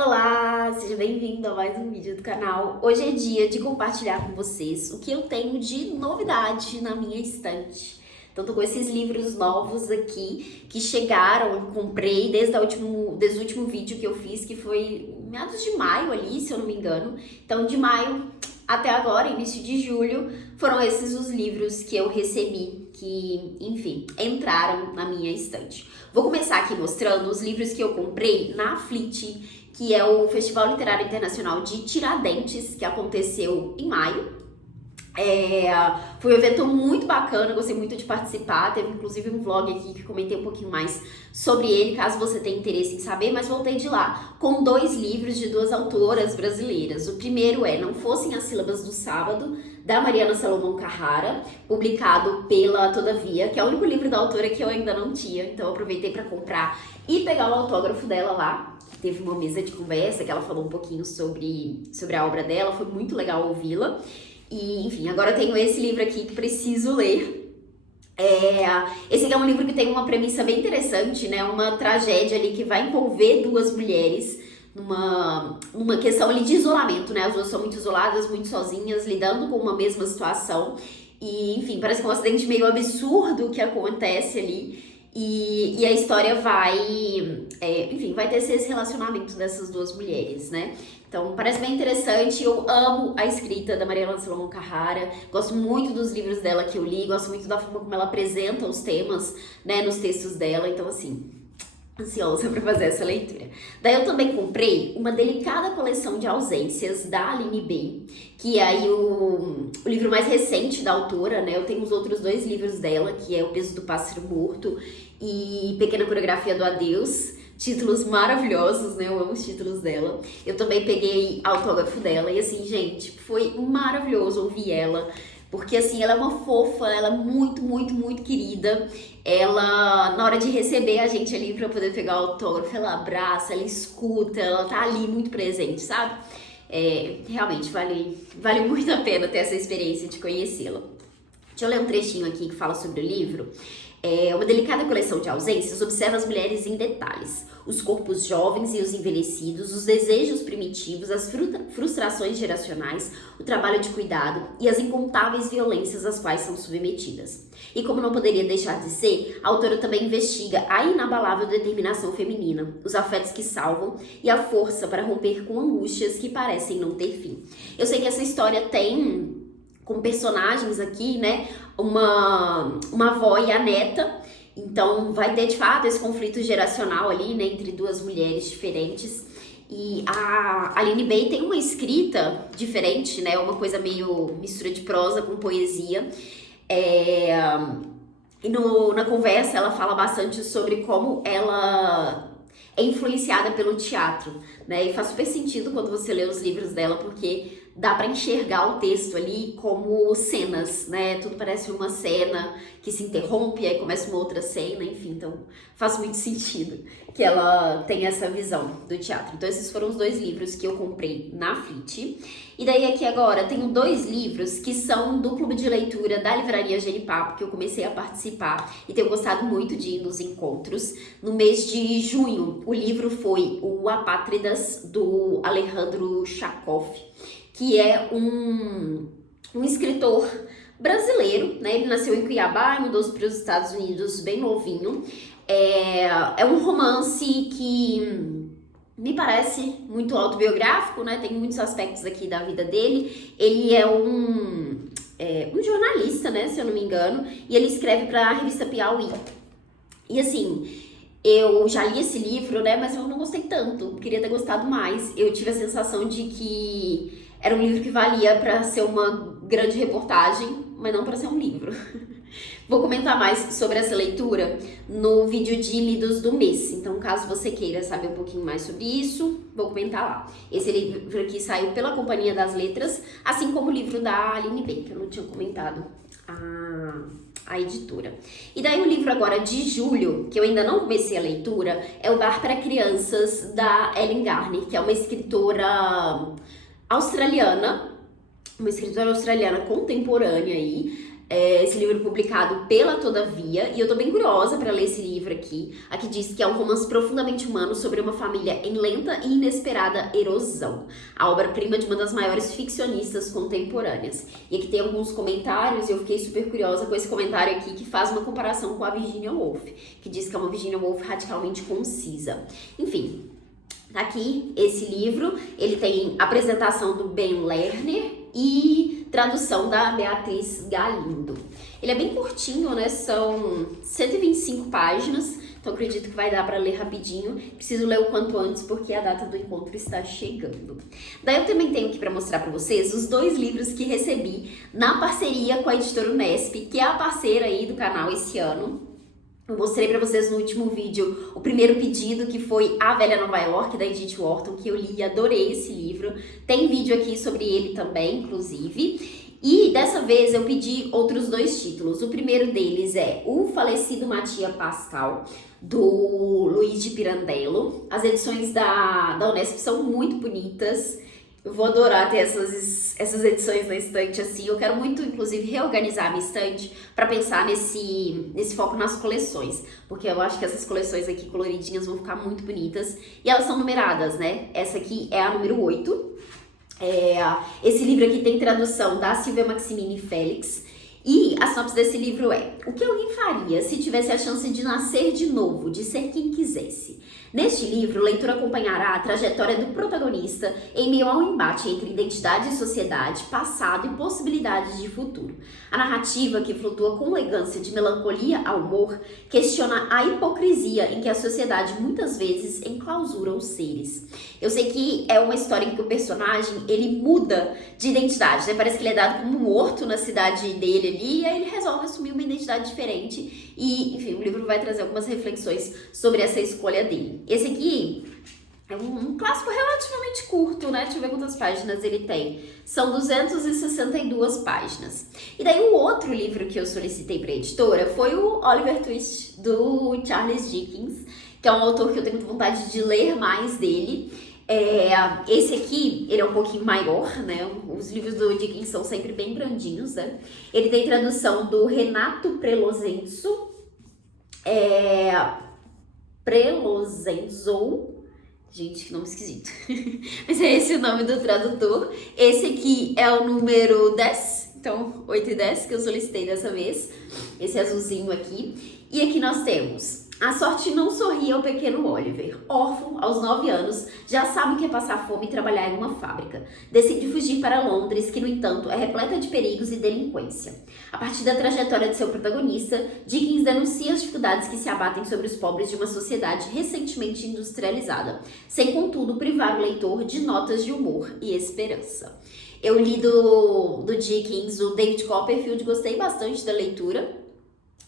Olá, seja bem-vindo a mais um vídeo do canal. Hoje é dia de compartilhar com vocês o que eu tenho de novidade na minha estante. Então tô com esses livros novos aqui que chegaram, comprei desde o último vídeo que eu fiz, que foi em meados de maio ali, se eu não me engano. Então de maio até agora, início de julho, foram esses os livros que eu recebi, que, enfim, entraram na minha estante. Vou começar aqui mostrando os livros que eu comprei na Fleet, que é o Festival Literário Internacional de Tiradentes, que aconteceu em maio. Foi um evento muito bacana, gostei muito de participar, teve inclusive um vlog aqui que comentei um pouquinho mais sobre ele, caso você tenha interesse em saber, mas voltei de lá com 2 livros de 2 autoras brasileiras. O primeiro é Não Fossem as Sílabas do Sábado, da Mariana Salomão Carrara, publicado pela Todavia, que é o único livro da autora que eu ainda não tinha, então eu aproveitei para comprar e pegar o autógrafo dela lá. Teve uma mesa de conversa que ela falou um pouquinho sobre a obra dela, foi muito legal ouvi-la. E, enfim, agora eu tenho esse livro aqui que preciso ler. Esse aqui é um livro que tem uma premissa bem interessante, né? Uma tragédia ali que vai envolver 2 mulheres numa questão ali de isolamento, né? As 2 são muito isoladas, muito sozinhas, lidando com uma mesma situação. E, enfim, parece que é um acidente meio absurdo que acontece ali. E a história vai ter esse relacionamento dessas 2 mulheres, né? Então, parece bem interessante. Eu amo a escrita da Mariana Salomão Carrara, gosto muito dos livros dela que eu li, gosto muito da forma como ela apresenta os temas, né, nos textos dela. Então, assim, ansiosa para fazer essa leitura. Daí eu também comprei uma delicada coleção de ausências da Aline Bay, que é aí o livro mais recente da autora, né? Eu tenho os outros 2 livros dela, que é O Peso do Pássaro Morto e Pequena Coreografia do Adeus. Títulos maravilhosos, né? Eu amo os títulos dela. Eu também peguei autógrafo dela e assim, gente, foi maravilhoso ouvir ela. Porque assim, ela é uma fofa, ela é muito, muito, muito querida. Ela, na hora de receber a gente ali pra poder pegar o autógrafo, ela abraça, ela escuta, ela tá ali muito presente, sabe? Realmente vale muito a pena ter essa experiência de conhecê-la. Deixa eu ler um trechinho aqui que fala sobre o livro. Uma delicada coleção de ausências observa as mulheres em detalhes. Os corpos jovens e os envelhecidos, os desejos primitivos, as frustrações geracionais, o trabalho de cuidado e as incontáveis violências às quais são submetidas. E como não poderia deixar de ser, a autora também investiga a inabalável determinação feminina, os afetos que salvam e a força para romper com angústias que parecem não ter fim. Eu sei que essa história tem com personagens aqui, né, uma avó e a neta, então vai ter de fato esse conflito geracional ali, né, entre 2 mulheres diferentes. E a Aline Bay tem uma escrita diferente, né, uma coisa meio mistura de prosa com poesia. E na conversa ela fala bastante sobre como ela é influenciada pelo teatro, né, e faz super sentido quando você lê os livros dela, porque dá pra enxergar o texto ali como cenas, né? Tudo parece uma cena que se interrompe, aí começa uma outra cena, enfim. Então faz muito sentido que ela tenha essa visão do teatro. Então esses foram os 2 livros que eu comprei na Fleet. E daí aqui agora tenho 2 livros que são do clube de leitura da Livraria Genipapo, que eu comecei a participar e tenho gostado muito de ir nos encontros. No mês de junho, o livro foi o Apátridas, do Alejandro Chakov, que é um escritor brasileiro, né? Ele nasceu em Cuiabá e mudou para os Estados Unidos bem novinho. É um romance que me parece muito autobiográfico, né? Tem muitos aspectos aqui da vida dele. Ele é um jornalista, né? Se eu não me engano, e ele escreve para a revista Piauí. E assim, eu já li esse livro, né? Mas eu não gostei tanto, queria ter gostado mais. Eu tive a sensação de que era um livro que valia para ser uma grande reportagem, mas não para ser um livro. Vou comentar mais sobre essa leitura no vídeo de lidos do mês. Então, caso você queira saber um pouquinho mais sobre isso, vou comentar lá. Esse livro aqui saiu pela Companhia das Letras, assim como o livro da Aline Bay, que eu não tinha comentado a editora. E daí o livro agora de julho, que eu ainda não comecei a leitura, é O Bar para Crianças, da Ellen Garner, que é uma escritora australiana contemporânea aí. esse livro publicado pela Todavia, e eu tô bem curiosa para ler esse livro aqui. Aqui diz que é um romance profundamente humano sobre uma família em lenta e inesperada erosão, a obra-prima de uma das maiores ficcionistas contemporâneas. E aqui tem alguns comentários, e eu fiquei super curiosa com esse comentário aqui, que faz uma comparação com a Virginia Woolf, que diz que é uma Virginia Woolf radicalmente concisa. Enfim, tá aqui esse livro, ele tem apresentação do Ben Lerner e tradução da Beatriz Galindo. Ele é bem curtinho, né? São 125 páginas, então acredito que vai dar para ler rapidinho. Preciso ler o quanto antes porque a data do encontro está chegando. Daí eu também tenho aqui para mostrar para vocês os 2 livros que recebi na parceria com a editora Unesp, que é a parceira aí do canal esse ano. Eu mostrei pra vocês no último vídeo o primeiro pedido, que foi A Velha Nova York, da Edith Wharton, que eu li e adorei esse livro. Tem vídeo aqui sobre ele também, inclusive. E dessa vez eu pedi outros 2 títulos. O primeiro deles é O Falecido Mattia Pascal, do Luigi Pirandello. As edições da Unesp são muito bonitas. Eu vou adorar ter essas edições na estante, assim. Eu quero muito, inclusive, reorganizar a minha estante para pensar nesse foco nas coleções. Porque eu acho que essas coleções aqui coloridinhas vão ficar muito bonitas. E elas são numeradas, né? Essa aqui é a número 8. Esse livro aqui tem tradução da Silvia Maximini Félix. E a sinopse desse livro é: o que alguém faria se tivesse a chance de nascer de novo, de ser quem quisesse? Neste livro, o leitor acompanhará a trajetória do protagonista em meio a um embate entre identidade e sociedade, passado e possibilidades de futuro. A narrativa, que flutua com elegância de melancolia a humor, questiona a hipocrisia em que a sociedade muitas vezes enclausura os seres. Eu sei que é uma história em que o personagem, ele muda de identidade, né? Parece que ele é dado como morto na cidade dele ali, e aí ele resolve assumir uma identidade diferente. E, enfim, o livro vai trazer algumas reflexões sobre essa escolha dele. Esse aqui é um clássico relativamente curto, né? Deixa eu ver quantas páginas ele tem. São 262 páginas. E daí o outro livro que eu solicitei para a editora foi o Oliver Twist, do Charles Dickens, que é um autor que eu tenho muita vontade de ler mais dele. Esse aqui, ele é um pouquinho maior, né? Os livros do Dickens são sempre bem grandinhos, né? Ele tem tradução do Renato Prelozenzo. Gente, que nome esquisito. Mas é esse o nome do tradutor. Esse aqui é o número 10, então 8 e 10 que eu solicitei dessa vez. Esse azulzinho aqui. E aqui nós temos: a sorte não sorri ao pequeno Oliver. Órfão, aos 9 anos, já sabe o que é passar fome e trabalhar em uma fábrica. Decide fugir para Londres, que, no entanto, é repleta de perigos e delinquência. A partir da trajetória de seu protagonista, Dickens denuncia as dificuldades que se abatem sobre os pobres de uma sociedade recentemente industrializada, sem, contudo, privar o leitor de notas de humor e esperança. Eu li do Dickens o David Copperfield, gostei bastante da leitura.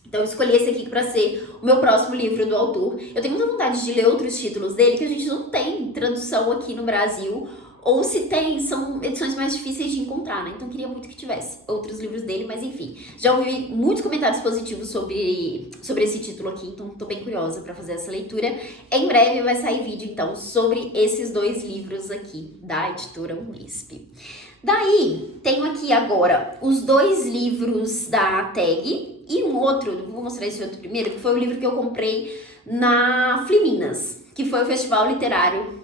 Então eu escolhi esse aqui para ser o meu próximo livro do autor. Eu tenho muita vontade de ler outros títulos dele que a gente não tem tradução aqui no Brasil, ou se tem, são edições mais difíceis de encontrar, né? Então eu queria muito que tivesse outros livros dele, mas enfim. Já ouvi muitos comentários positivos sobre esse título aqui, então tô bem curiosa para fazer essa leitura. Em breve vai sair vídeo, então, sobre esses 2 livros aqui da editora Unesp. Daí, tenho aqui agora os 2 livros da Tag e um outro, vou mostrar esse outro primeiro, que foi o livro que eu comprei na Fliminas, que foi o Festival Literário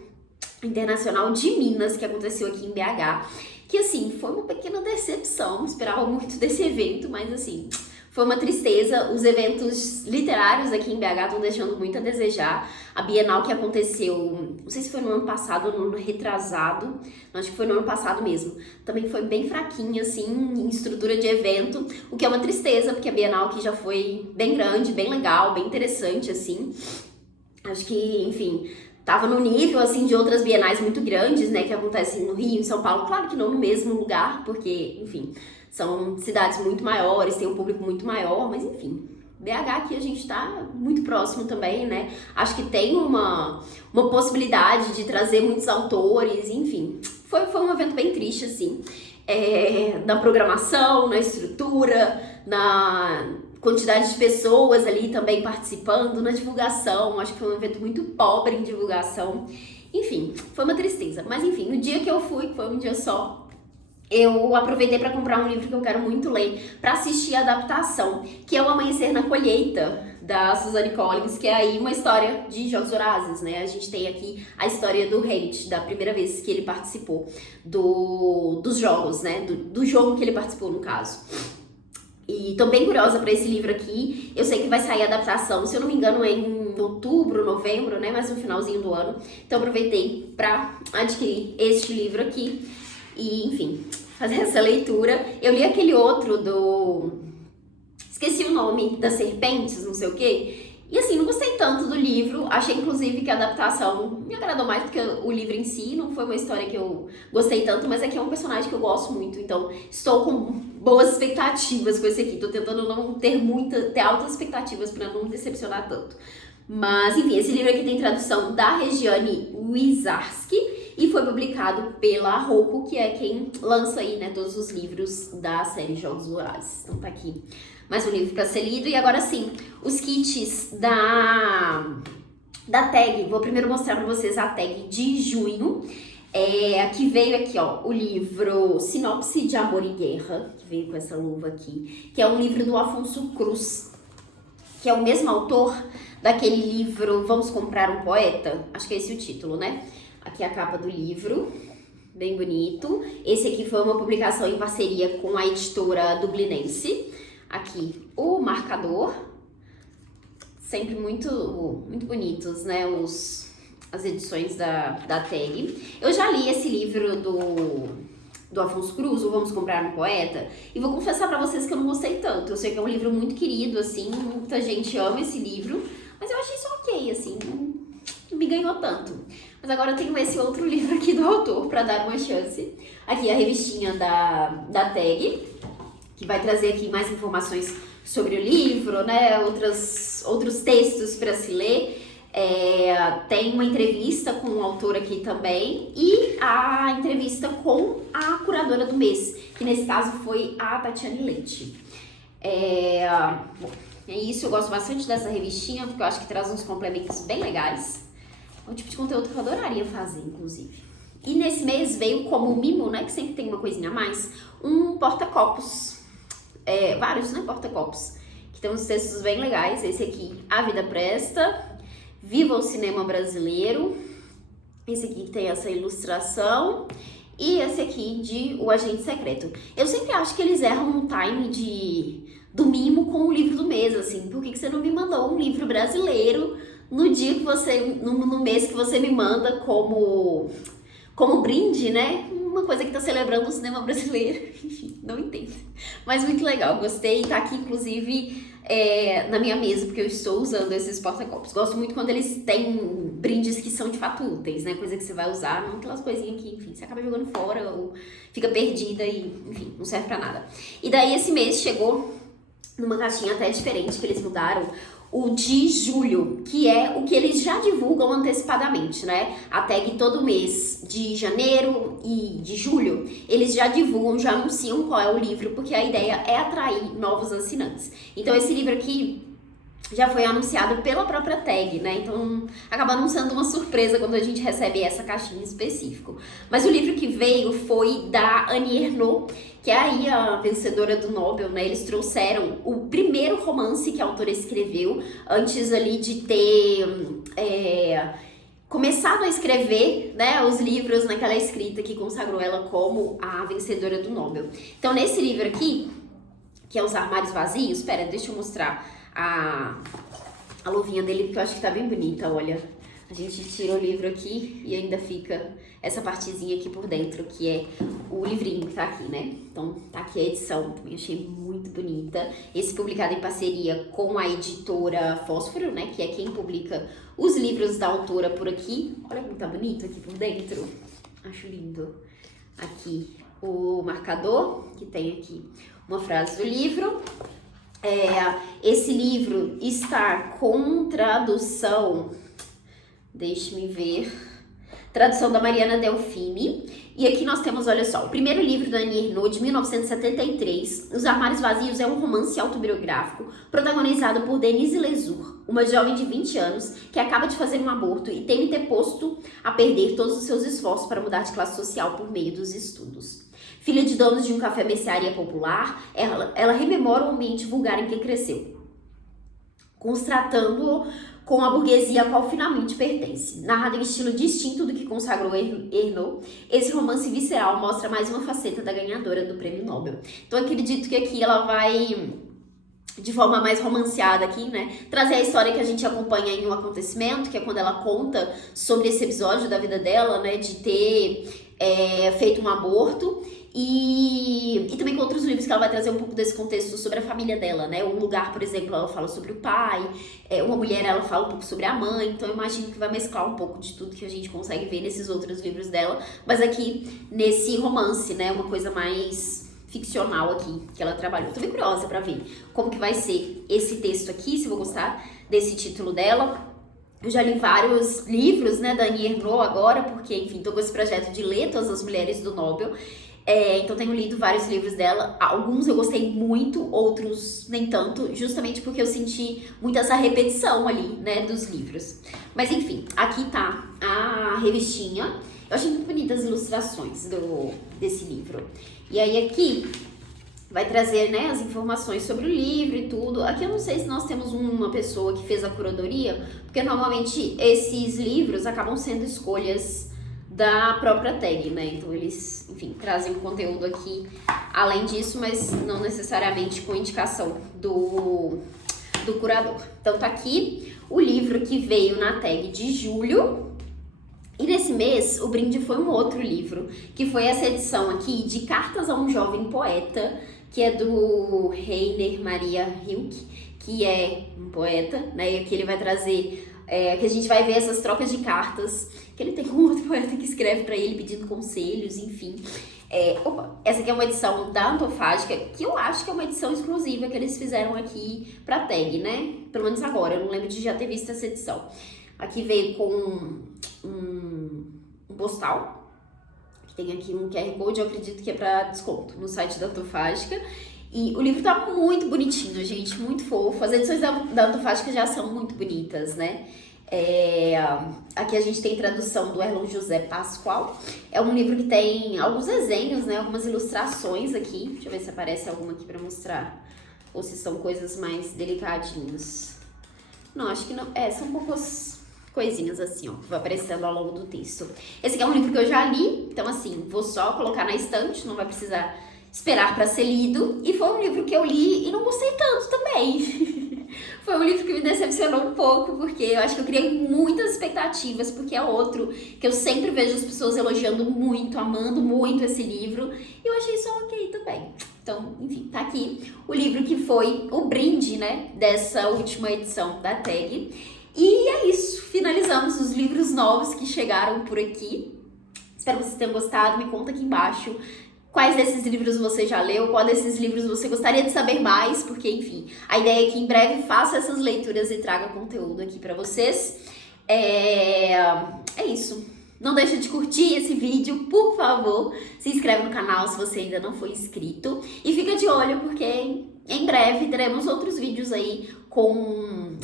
Internacional de Minas, que aconteceu aqui em BH, que assim, foi uma pequena decepção, esperava muito desse evento, mas assim, foi uma tristeza. Os eventos literários aqui em BH estão deixando muito a desejar. A Bienal que aconteceu, não sei se foi no ano passado ou no ano retrasado, acho que foi no ano passado mesmo, também foi bem fraquinha, assim, em estrutura de evento, o que é uma tristeza, porque a Bienal aqui já foi bem grande, bem legal, bem interessante, assim. Acho que, enfim, tava no nível, assim, de outras bienais muito grandes, né, que acontecem no Rio, em São Paulo, claro que não no mesmo lugar, porque, enfim, são cidades muito maiores, tem um público muito maior, mas enfim, BH aqui a gente tá muito próximo também, né? Acho que tem uma possibilidade de trazer muitos autores, enfim. Foi um evento bem triste, assim, na programação, na estrutura, na quantidade de pessoas ali também participando, na divulgação. Acho que foi um evento muito pobre em divulgação. Enfim, foi uma tristeza. Mas enfim, no dia que eu fui, que foi um dia só, eu aproveitei para comprar um livro que eu quero muito ler, para assistir a adaptação, que é O Amanhecer na Colheita, da Suzanne Collins, que é aí uma história de Jogos Vorazes, né? A gente tem aqui a história do Haymitch, da primeira vez que ele participou dos jogos, né? Do jogo que ele participou, no caso. E tô bem curiosa para esse livro aqui. Eu sei que vai sair a adaptação, se eu não me engano, é em outubro, novembro, né? Mas no finalzinho do ano. Então aproveitei para adquirir este livro aqui. E, enfim, fazer essa leitura. Eu li aquele outro esqueci o nome, das serpentes, não sei o quê. E assim, não gostei tanto do livro. Achei, inclusive, que a adaptação me agradou mais do que o livro em si. Não foi uma história que eu gostei tanto, mas aqui é um personagem que eu gosto muito. Então, estou com boas expectativas com esse aqui. Tô tentando não ter altas expectativas para não me decepcionar tanto. Mas, enfim, esse livro aqui tem tradução da Regiane Wizarski e foi publicado pela Roku, que é quem lança aí, né, todos os livros da série Jogos Vorazes. Então tá aqui mais um livro para ser lido. E agora sim, os kits da tag. Vou primeiro mostrar para vocês a tag de junho. Aqui veio aqui, ó, o livro Sinopse de Amor e Guerra, que veio com essa luva aqui, que é um livro do Afonso Cruz, que é o mesmo autor daquele livro Vamos Comprar um Poeta? Acho que é esse o título, né? Aqui é a capa do livro, bem bonito. Esse aqui foi uma publicação em parceria com a editora Dublinense. Aqui o marcador, sempre muito bonitos, né, as edições da tag. Eu já li esse livro do Afonso Cruz, o Vamos Comprar um Poeta, e vou confessar pra vocês que eu não gostei tanto. Eu sei que é um livro muito querido, assim, muita gente ama esse livro, mas eu achei só ok, assim, não me ganhou tanto. Mas agora eu tenho esse outro livro aqui do autor pra dar uma chance. Aqui a revistinha da tag, que vai trazer aqui mais informações sobre o livro, né, outros textos para se ler. Tem uma entrevista com o autor aqui também e a entrevista com a curadora do mês, que nesse caso foi a Tatiane Leite. Bom, é isso, eu gosto bastante dessa revistinha, porque eu acho que traz uns complementos bem legais. É o tipo de conteúdo que eu adoraria fazer, inclusive. E nesse mês veio como mimo, né, que sempre tem uma coisinha a mais, um porta-copos. Vários, né, porta-copos, que tem uns textos bem legais. Esse aqui, A Vida Presta, Viva o Cinema Brasileiro. Esse aqui que tem essa ilustração. E esse aqui de O Agente Secreto. Eu sempre acho que eles erram no time do mimo com o livro do mês, assim. Por que você não me mandou um livro brasileiro no dia que no mês que você me manda como brinde, né? Uma coisa que tá celebrando o cinema brasileiro. Não entendo. Mas muito legal, gostei. Tá aqui, inclusive, na minha mesa, porque eu estou usando esses porta-copos. Gosto muito quando eles têm brindes que são de fato úteis, né? Coisa que você vai usar, não aquelas coisinhas que, enfim, você acaba jogando fora ou fica perdida e, enfim, não serve pra nada. E daí esse mês chegou numa caixinha até diferente, que eles mudaram, o de julho, que é o que eles já divulgam antecipadamente, né? A tag todo mês de janeiro e de julho, eles já divulgam, já anunciam qual é o livro, porque a ideia é atrair novos assinantes. Então esse livro aqui já foi anunciado pela própria tag, né? Então acaba não sendo uma surpresa quando a gente recebe essa caixinha em específico. Mas o livro que veio foi da Annie Ernaux, que é aí a vencedora do Nobel, né? Eles trouxeram o primeiro romance que a autora escreveu, antes ali de ter começado a escrever, né, os livros naquela escrita que consagrou ela como a vencedora do Nobel. Então nesse livro aqui, que é Os Armários Vazios, deixa eu mostrar a luvinha dele, porque eu acho que tá bem bonita, olha. A gente tira o livro aqui e ainda fica essa partezinha aqui por dentro, que é o livrinho que tá aqui, né? Então, tá aqui a edição, também achei muito bonita. Esse publicado em parceria com a editora Fósforo, né? Que é quem publica os livros da autora por aqui. Olha como tá bonito aqui por dentro. Acho lindo. Aqui o marcador, que tem aqui uma frase do livro. Esse livro está com tradução, deixe-me ver, tradução da Mariana Delfini. E aqui nós temos, olha só, o primeiro livro da Annie Ernaux, de 1973, Os Armários Vazios, é um romance autobiográfico protagonizado por Denise Lesur, uma jovem de 20 anos que acaba de fazer um aborto e teme ter posto a perder todos os seus esforços para mudar de classe social por meio dos estudos. Filha de donos de um café mercearia popular, ela rememora o ambiente vulgar em que cresceu, constatando com a burguesia a qual finalmente pertence. Narrado em estilo distinto do que consagrou Ernaux, esse romance visceral mostra mais uma faceta da ganhadora do Prêmio Nobel. Então eu acredito que aqui ela vai, de forma mais romanceada aqui, né, trazer a história que a gente acompanha em Um Acontecimento, que é quando ela conta sobre esse episódio da vida dela, né, de ter feito um aborto. E também com outros livros que ela vai trazer um pouco desse contexto sobre a família dela, né? Um Lugar, por exemplo, ela fala sobre o pai. Uma Mulher, ela fala um pouco sobre a mãe. Então eu imagino que vai mesclar um pouco de tudo que a gente consegue ver nesses outros livros dela. Mas aqui, nesse romance, né? Uma coisa mais ficcional aqui que ela trabalhou. Tô bem curiosa pra ver como que vai ser esse texto aqui, se eu vou gostar desse título dela. Eu já li vários livros, né, da Annie Ernaux agora, porque, enfim, tô com esse projeto de ler todas as mulheres do Nobel. Então tenho lido vários livros dela, alguns eu gostei muito, outros nem tanto, justamente porque eu senti muito essa repetição ali, né, dos livros. Mas enfim, aqui tá a revistinha. Eu achei muito bonitas as ilustrações desse livro. E aí aqui vai trazer, né, as informações sobre o livro e tudo. Aqui eu não sei se nós temos uma pessoa que fez a curadoria, porque normalmente esses livros acabam sendo escolhas da própria tag, né? Então eles, enfim, trazem um conteúdo aqui além disso, mas não necessariamente com indicação do curador. Então tá aqui o livro que veio na tag de julho. E nesse mês, o brinde foi um outro livro, que foi essa edição aqui de Cartas a um Jovem Poeta, que é do Rainer Maria Rilke, que é um poeta, né? E aqui ele vai trazer, que a gente vai ver essas trocas de cartas, que ele tem com outro poeta que escreve pra ele pedindo conselhos, enfim. Essa aqui é uma edição da Antofágica, que eu acho que é uma edição exclusiva que eles fizeram aqui pra tag, né? Pelo menos agora, eu não lembro de já ter visto essa edição. Aqui veio com um postal, que tem aqui um QR Code, eu acredito que é pra desconto no site da Antofágica. E o livro tá muito bonitinho, gente, muito fofo. As edições da Antofágica já são muito bonitas, né? Aqui a gente tem tradução do Erlon José Pascoal. É um livro que tem alguns desenhos, né? Algumas ilustrações aqui. Deixa eu ver se aparece alguma aqui pra mostrar. Ou se são coisas mais delicadinhas. Não, acho que não. São poucas coisinhas assim, ó, que vai aparecendo ao longo do texto. Esse aqui é um livro que eu já li, então assim, vou só colocar na estante, não vai precisar esperar pra ser lido. E foi um livro que eu li e não gostei tanto também. Foi um livro que me decepcionou um pouco, porque eu acho que eu criei muitas expectativas, porque é outro que eu sempre vejo as pessoas elogiando muito, amando muito esse livro, e eu achei só ok também. Então, enfim, tá aqui o livro que foi o brinde, né, dessa última edição da tag. E é isso, finalizamos os livros novos que chegaram por aqui. Espero que vocês tenham gostado, me conta aqui embaixo quais desses livros você já leu, qual desses livros você gostaria de saber mais, porque, enfim, a ideia é que em breve faça essas leituras e traga conteúdo aqui pra vocês. É isso. Não deixa de curtir esse vídeo, por favor. Se inscreve no canal se você ainda não for inscrito. E fica de olho, porque em breve teremos outros vídeos aí com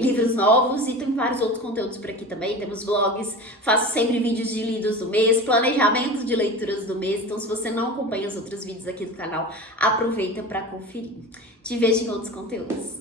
livros novos, e tem vários outros conteúdos por aqui também. Temos vlogs, faço sempre vídeos de lidos do mês, planejamento de leituras do mês. Então, se você não acompanha os outros vídeos aqui do canal, aproveita para conferir. Te vejo em outros conteúdos.